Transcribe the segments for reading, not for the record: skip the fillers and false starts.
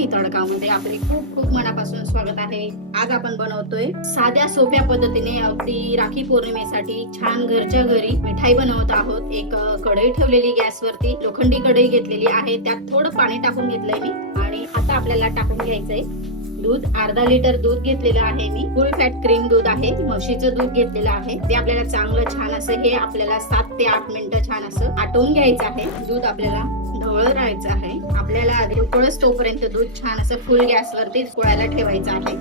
मराठी तडकामध्ये आपले खूप खूप मनापासून स्वागत आहे। आज आपण बनवतोय साध्या सोप्या पद्धतीने अगदी राखी पौर्णिमेसाठी छान घरच्या घरी मिठाई बनवत आहोत। एक कढई ठेवलेली गॅसवरती, लोखंडी कढई घेतलेली आहे, त्यात थोडं पाणी टाकून घेतलंय मी आणि आता आपल्याला टाकून घ्यायचंय दूध। अर्धा लिटर दूध घेतलेलं आहे मी, फुल फॅट क्रीम दूध आहे, म्हशीचं दूध घेतलेलं आहे। ते आपल्याला चांगलं छान असं हे आपल्याला 7 ते 8 मिनिटं छान असं आटवून घ्यायचं आहे। दूध आपल्याला ढवळ राहायचं आहे। आपल्याला आधी उकळस तोपर्यंत दूध छान असं फुल गॅसवरती उकळायला ठेवायचं आहे।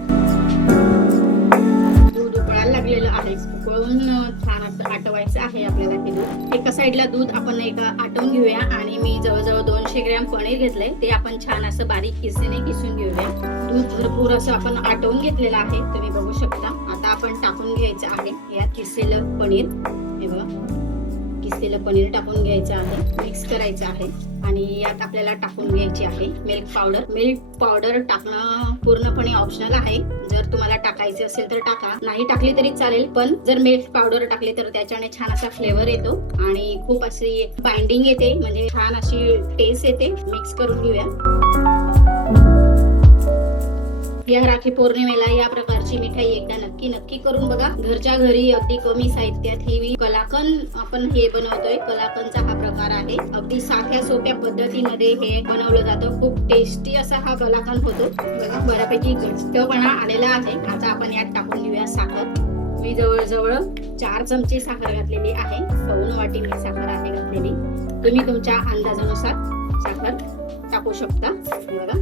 दूध उकळायला लागलेलं आहे, उकळून छान असं आटवायचं आहे आपल्याला हे दूध। एका साईडला दूध आपण आटवून घेऊया आणि मी जवळजवळ 200 ग्रॅम पनीर घेतलंय, ते आपण छान असं बारीक किसणीने किसून घेऊया। दूध भरपूर असं आपण आटवून घेतलेलं आहे, तुम्ही बघू शकता। आता आपण टाकून घ्यायचं आहे यात किसलेलं पनीर। हे बघा, किसलेलं पनीर टाकून घ्यायचं आहे, मिक्स करायचं आहे आणि यात आपल्याला टाकून घ्यायची आहे मिल्क पावडर। मिल्क पावडर टाकणं पूर्णपणे ऑप्शनल आहे, जर तुम्हाला टाकायचे असेल तर टाका, नाही टाकली तरी चालेल, पण जर मिल्क पावडर टाकली तर त्याच्याने छान असा फ्लेवर येतो आणि खूप अशी बाइंडिंग येते, म्हणजे छान अशी टेस्ट येते। मिक्स करून घेऊया। या राखी पौर्णिमेला या प्रकारची मिठाई एकदा नक्की करून बघा। घरच्या घरी अगदी कमी साहित्यात ही कलाकंद आपण हे बनवतोय। कलाकंदचा हा प्रकार आहे, अगदी साध्या सोप्या पद्धतीमध्ये हे बनवलं जातं। खूप टेस्टी असा हा कलाकंद होतो बघा, बऱ्यापैकी घट्टपणा आलेला आहे। आता आपण यात टाकून घेऊया साखर। मी जवळजवळ 4 चमचे साखर घातलेली आहे, 2 वाटी मी साखर आहे घातलेली। तुम्ही तुमच्या अंदाजानुसार साखर टाकू शकता। बघा,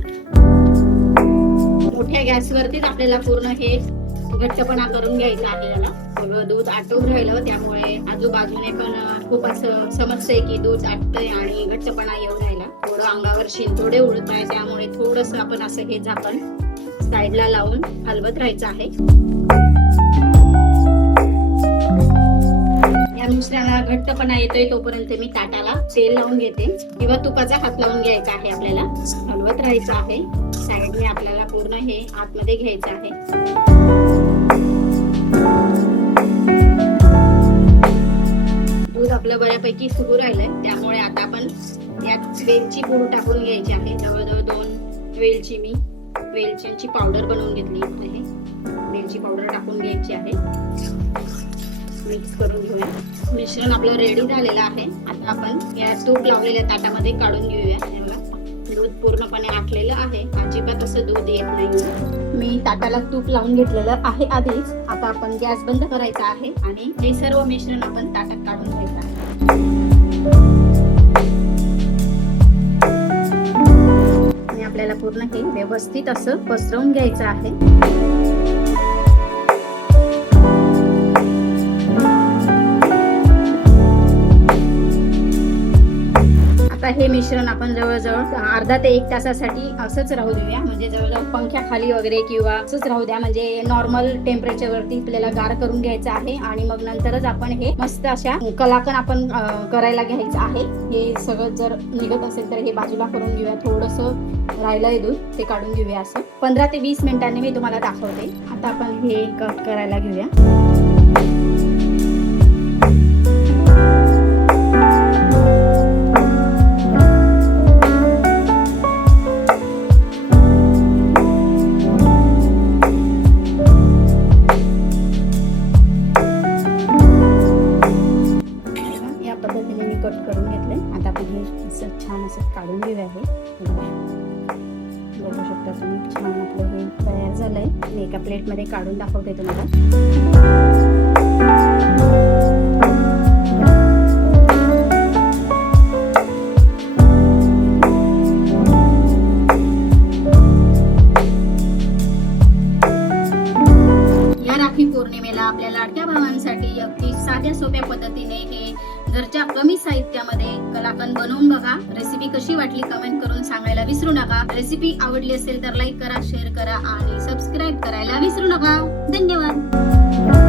मोठ्या गॅसवरतीच आपल्याला पूर्ण हे घट्टपणा करून घ्यायचं आहे। याला सगळं दूध आटून राहिलं, त्यामुळे आजूबाजूने पण खूप असं समजतंय की दूध आटतंय आणि घट्टपणा येऊन राहिला। थोडं अंगावर शिंतोडे उडत आहे, त्यामुळे थोडस आपण असं हे झाकण साईडला लावून हलवत राहायचं आहे। या मिश्रणाला घट्टपणा येतोय तोपर्यंत मी ताटाला तेल लावून घेते किंवा तुपाचा हात लावून घ्यायचा आहे। आपल्याला हलवत राहायचं आहे, साईडने आपल्याला पूर्ण हे आतमध्ये घ्यायचं आहे। दूध आपलं बऱ्यापैकी फुगू राहिलंय, त्यामुळे आता आपण यात वेलची पूड टाकून घ्यायची आहे। जवळजवळ 2 वेलचीची पावडर बनवून घेतली आहे, वेलची पावडर टाकून घ्यायची आहे। मिक्स करून घेऊया। मिश्रण आपलं रेडी झालेलं आहे। आता आपण या तूप लावलेल्या ताटामध्ये काढून घेऊया। हे बघा, दूध पूर्णपणे आटलेलं आहे, अजिबात असं दूध येत नाही। मी ताटाला तूप लावून घेतलेलं आहे आधीच। आता आपण गॅस बंद करायचा आहे आणि हे सर्व मिश्रण आपण ताटात काढून घ्यायचं आहे आणि आपल्याला पूर्ण हे व्यवस्थित असं पसरवून घ्यायचं आहे। हे मिश्रण आपण जवळजवळ अर्धा ते 1 तासासाठी असंच राहू देऊया, म्हणजे जवळजवळ पंख्याखाली वगैरे किंवा असंच राहू द्या, म्हणजे नॉर्मल टेम्परेचर वरती आपल्याला गार करून घ्यायचं आहे। आणि मग नंतरच आपण हे मस्त अशा कलाकंद आपण करायला घ्यायचं आहे। हे सगळं जर निघत असेल तर हे बाजूला करून घेऊया, थोडंसं राहिलंय दूध ते काढून घेऊया। असं 15 ते 20 मिनिटांनी मी तुम्हाला दाखवते। आता आपण हे कप करायला घेऊया। कट करून घेतलंय, आता आपण हे छान असं काढून घेऊया। हे बघू शकता तुम्ही, छान आपलं हे तयार झालंय। मी एका प्लेटमध्ये काढून दाखवते तुम्हाला। पौर्णिमेला आपल्या लाडक्या भावांसाठी अगदी साध्या सोप्या पद्धतीने हे घरच्या कमी साहित्यामध्ये कलाकंद बनवून बघा। रेसिपी कशी वाटली कमेंट करून सांगायला विसरू नका। रेसिपी आवडली असेल तर लाईक करा, शेअर करा आणि सबस्क्राईब करायला विसरू नका। धन्यवाद।